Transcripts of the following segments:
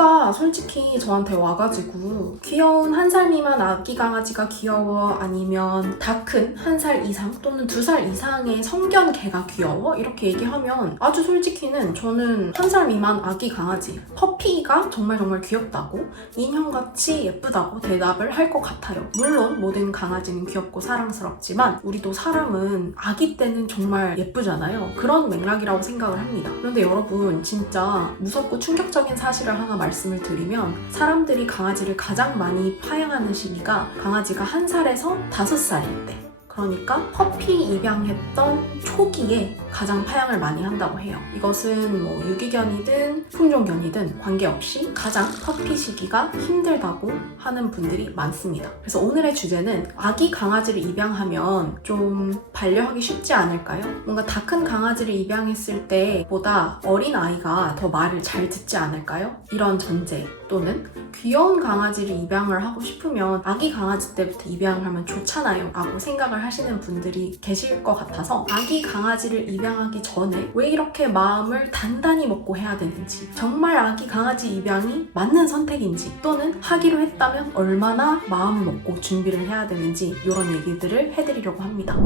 누가 솔직히 저한테 와가지고 귀여운 1살 미만 아기 강아지가 귀여워, 아니면 다 큰 1살 이상 또는 2살 이상의 성견 개가 귀여워? 이렇게 얘기하면 아주 솔직히는 저는 1살 미만 아기 강아지 퍼피가 정말 귀엽다고, 인형같이 예쁘다고 대답을 할 것 같아요. 물론 모든 강아지는 귀엽고 사랑스럽지만 우리도 사람은 아기 때는 정말 예쁘잖아요. 그런 맥락이라고 생각을 합니다. 그런데 여러분, 진짜 무섭고 충격적인 사실을 하나 말씀을 드리면, 사람들이 강아지를 가장 많이 파양하는 시기가 강아지가 1살에서 5살일 때, 그러니까 퍼피 입양했던 초기에 가장 파양을 많이 한다고 해요. 이것은 뭐 유기견이든 품종견이든 관계없이 가장 퍼피 시기가 힘들다고 하는 분들이 많습니다. 그래서 오늘의 주제는 아기 강아지를 입양하면 좀 반려하기 쉽지 않을까요? 뭔가 다 큰 강아지를 입양했을 때보다 어린 아이가 더 말을 잘 듣지 않을까요? 이런 전제, 또는 귀여운 강아지를 입양을 하고 싶으면 아기 강아지 때부터 입양을 하면 좋잖아요 라고 생각을 하시는 분들이 계실 것 같아서, 아기 강아지를 입양하기 전에 왜 이렇게 마음을 단단히 먹고 해야 되는지, 정말 아기 강아지 입양이 맞는 선택인지, 또는 하기로 했다면 얼마나 마음 먹고 준비를 해야 되는지, 이런 얘기들을 해드리려고 합니다.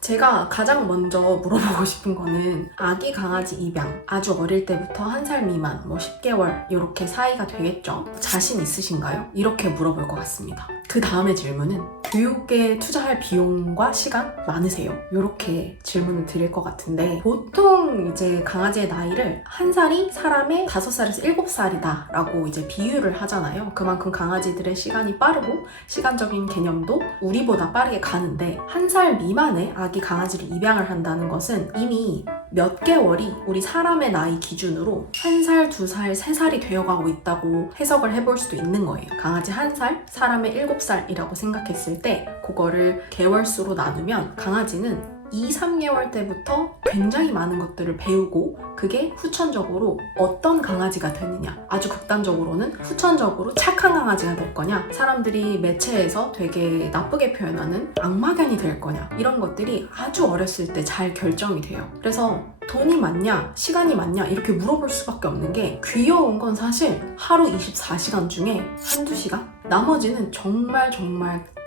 제가 가장 먼저 물어보고 싶은 거는, 아기 강아지 입양, 아주 어릴 때부터 1살 미만, 10개월 이렇게 사이가 되겠죠? 자신 있으신가요? 이렇게 물어볼 것 같습니다. 그 다음에 질문은, 교육에 투자할 비용과 시간 많으세요? 이렇게 질문을 드릴 것 같은데, 보통 이제 강아지의 나이를 1살이 사람의 5살에서 7살이다 라고 이제 비유를 하잖아요. 그만큼 강아지들의 시간이 빠르고 시간적인 개념도 우리보다 빠르게 가는데, 1살 미만의 아기 강아지를 입양을 한다는 것은 이미 몇 개월이 우리 사람의 나이 기준으로 1살, 2살, 3살이 되어가고 있다고 해석을 해볼 수도 있는 거예요. 강아지 1살, 사람의 7살이라고 생각했을 때 그거를 개월수로 나누면 강아지는 2, 3개월 때부터 굉장히 많은 것들을 배우고, 그게 후천적으로 어떤 강아지가 되느냐, 아주 극단적으로는 후천적으로 착한 강아지가 될 거냐, 사람들이 매체에서 되게 나쁘게 표현하는 악마견이 될 거냐, 이런 것들이 아주 어렸을 때 잘 결정이 돼요. 그래서 돈이 많냐, 시간이 많냐 이렇게 물어볼 수밖에 없는 게, 귀여운 건 사실 하루 24시간 중에 한두 시간? 나머지는 정말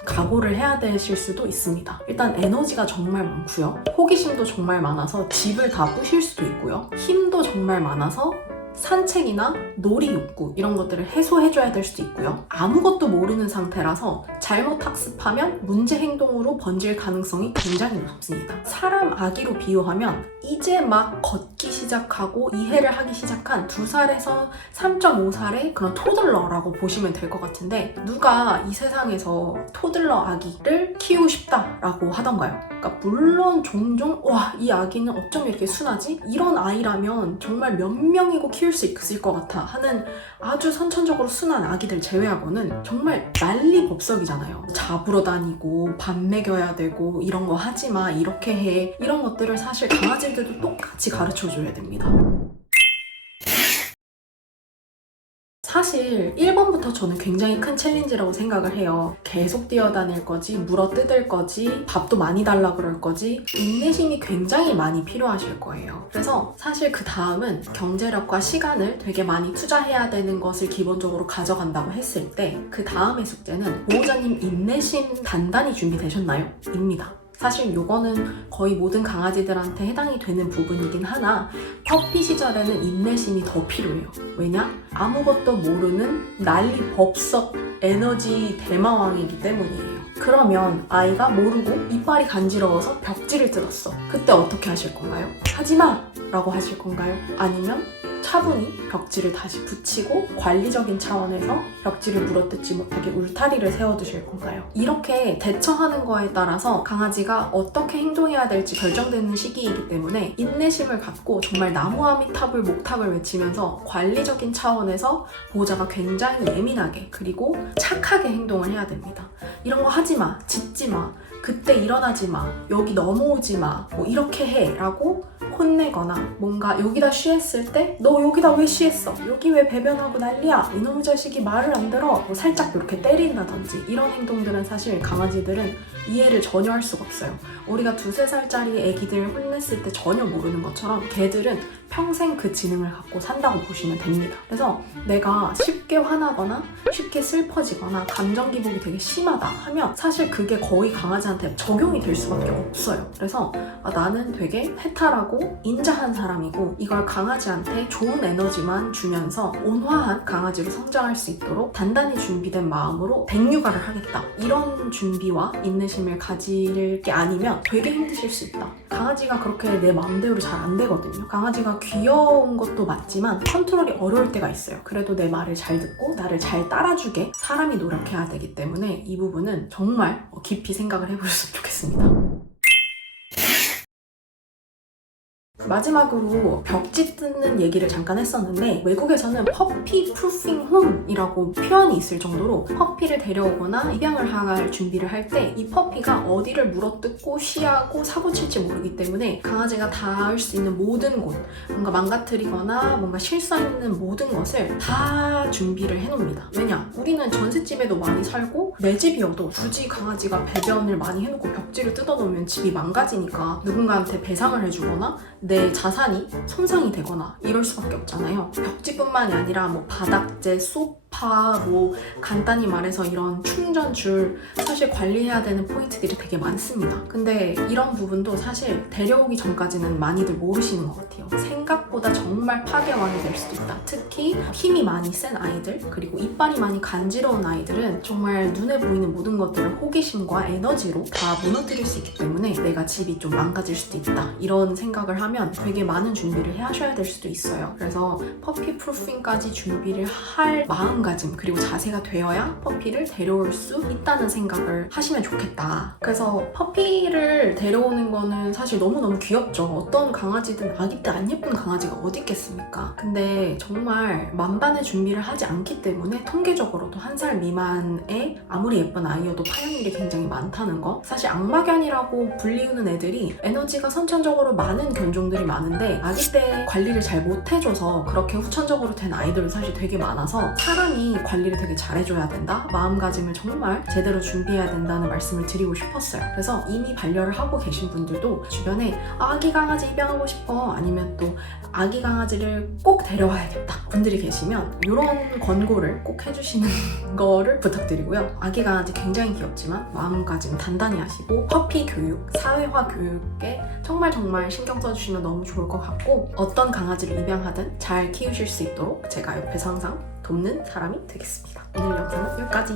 각오를 해야 되실 수도 있습니다. 일단 에너지가 정말 많고요. 호기심도 정말 많아서 집을 다 부실 수도 있고요. 힘도 정말 많아서 산책이나 놀이 욕구 이런 것들을 해소해줘야 될 수도 있고요. 아무것도 모르는 상태라서 잘못 학습하면 문제 행동으로 번질 가능성이 굉장히 높습니다. 사람 아기로 비유하면 이제 막 걷기 시작하고 이해를 하기 시작한 2살에서 3.5살의 그런 토들러라고 보시면 될 것 같은데, 누가 이 세상에서 토들러 아기를 키우고 싶다라고 하던가요? 그러니까 물론 종종 이 아기는 어쩜 이렇게 순하지? 이런 아이라면 정말 몇 명이고 키울 수 있을 것 같아 하는 아주 선천적으로 순한 아기들 제외하고는 정말 난리법석이잖아요. 잡으러 다니고 밥 먹여야 되고 이런 거 하지마, 이렇게 해, 이런 것들을 사실 강아지들도 똑같이 가르쳐줘야 됩니다. 사실 1번부터 저는 굉장히 큰 챌린지라고 생각을 해요. 계속 뛰어다닐 거지, 물어 뜯을 거지, 밥도 많이 달라 그럴 거지, 인내심이 굉장히 많이 필요하실 거예요. 그래서 사실 그 다음은 경제력과 시간을 되게 많이 투자해야 되는 것을 기본적으로 가져간다고 했을 때, 그 다음의 숙제는 보호자님 인내심 단단히 준비되셨나요? 입니다. 사실 이거는 거의 모든 강아지들한테 해당이 되는 부분이긴 하나, 퍼피 시절에는 인내심이 더 필요해요. 왜냐? 아무것도 모르는 난리 법석 에너지 대마왕이기 때문이에요. 그러면 아이가 모르고 이빨이 간지러워서 벽지를 뜯었어. 그때 어떻게 하실 건가요? 하지마! 라고 하실 건가요? 아니면 차분히 벽지를 다시 붙이고 관리적인 차원에서 벽지를 물어뜯지 못하게 울타리를 세워두실 건가요? 이렇게 대처하는 거에 따라서 강아지가 어떻게 행동해야 될지 결정되는 시기이기 때문에 인내심을 갖고 정말 나무아미타불 목탁을 외치면서 관리적인 차원에서 보호자가 굉장히 예민하게 그리고 착하게 행동을 해야 됩니다. 이런 거 하지마, 짖지마, 그때 일어나지 마, 여기 넘어오지 마, 뭐 이렇게 해 라고 혼내거나, 뭔가 여기다 쉬했을 때 너 여기다 왜 쉬했어? 여기 왜 배변하고 난리야? 이놈의 자식이 말을 안 들어? 뭐 살짝 이렇게 때린다든지, 이런 행동들은 사실 강아지들은 이해를 전혀 할 수가 없어요. 우리가 2~3살짜리 애기들 혼냈을 때 전혀 모르는 것처럼 걔들은 평생 그 지능을 갖고 산다고 보시면 됩니다. 그래서 내가 쉽게 화나거나 쉽게 슬퍼지거나 감정 기복이 되게 심하다 하면 사실 그게 거의 강아지한테 적용이 될 수밖에 없어요. 그래서 나는 되게 해탈하고 인자한 사람이고 이걸 강아지한테 좋은 에너지만 주면서 온화한 강아지로 성장할 수 있도록 단단히 준비된 마음으로 백육아를 하겠다. 이런 준비와 인내심을 가질 게 아니면 되게 힘드실 수 있다. 강아지가 그렇게 내 마음대로 잘 안 되거든요. 강아지가 귀여운 것도 맞지만 컨트롤이 어려울 때가 있어요. 그래도 내 말을 잘 듣고 나를 잘 따라주게 사람이 노력해야 되기 때문에 이 부분은 정말 깊이 생각을 해보셨으면 좋겠습니다. 마지막으로 벽지 뜯는 얘기를 잠깐 했었는데 외국에서는 퍼피 프루핑 홈이라고 표현이 있을 정도로 퍼피를 데려오거나 입양을 할 준비를 할 때 이 퍼피가 어디를 물어뜯고 쉬하고 사고칠지 모르기 때문에 강아지가 닿을 수 있는 모든 곳, 뭔가 망가뜨리거나 뭔가 실수하는 모든 것을 다 준비를 해놓습니다. 왜냐? 우리는 전셋집에도 많이 살고 내 집이어도 굳이 강아지가 배변을 많이 해놓고 벽지를 뜯어놓으면 집이 망가지니까 누군가한테 배상을 해주거나 내 자산이 손상이 되거나 이럴 수밖에 없잖아요. 벽지뿐만이 아니라 뭐 바닥재, 소파, 뭐 간단히 말해서 이런 충전줄 사실 관리해야 되는 포인트들이 되게 많습니다. 근데 이런 부분도 사실 데려오기 전까지는 많이들 모르시는 것 같아요. 생각보다 정말 파괴왕이 될 수도 있다. 특히 힘이 많이 센 아이들 그리고 이빨이 많이 간지러운 아이들은 정말 눈에 보이는 모든 것들을 호기심과 에너지로 다 무너뜨릴 수 있기 때문에 내가 집이 좀 망가질 수도 있다. 이런 생각을 하면 되게 많은 준비를 하셔야 될 수도 있어요. 그래서 퍼피 프루핑까지 준비를 할 마음가짐 그리고 자세가 되어야 퍼피를 데려올 수 있다는 생각을 하시면 좋겠다. 그래서 퍼피를 데려오는 거는 사실 너무너무 귀엽죠. 어떤 강아지든 아기 때 안 예쁜 강아지가 어디 있겠습니까? 근데 정말 만반의 준비를 하지 않기 때문에 통계적으로도 1살 미만의 아무리 예쁜 아이여도 파열률이 굉장히 많다는 거. 사실 악마견이라고 불리우는 애들이 에너지가 선천적으로 많은 견종들이 많은데 아기 때 관리를 잘 못해줘서 그렇게 후천적으로 된 아이들도 사실 되게 많아서 사람이 관리를 되게 잘해줘야 된다? 마음가짐을 정말 제대로 준비해야 된다는 말씀을 드리고 싶었어요. 그래서 이미 반려를 하고 계신 분들도 주변에 아기 강아지 입양하고 싶어 아니면 또 아기 강아지를 꼭 데려와야겠다 분들이 계시면 이런 권고를 꼭 해주시는 거를 부탁드리고요. 아기 강아지 굉장히 귀엽지만 마음가짐 단단히 하시고 퍼피 교육, 사회화 교육에 정말 신경 써주시면 너무 좋을 것 같고 어떤 강아지를 입양하든 잘 키우실 수 있도록 제가 옆에서 항상 돕는 사람이 되겠습니다. 오늘 영상은 여기까지.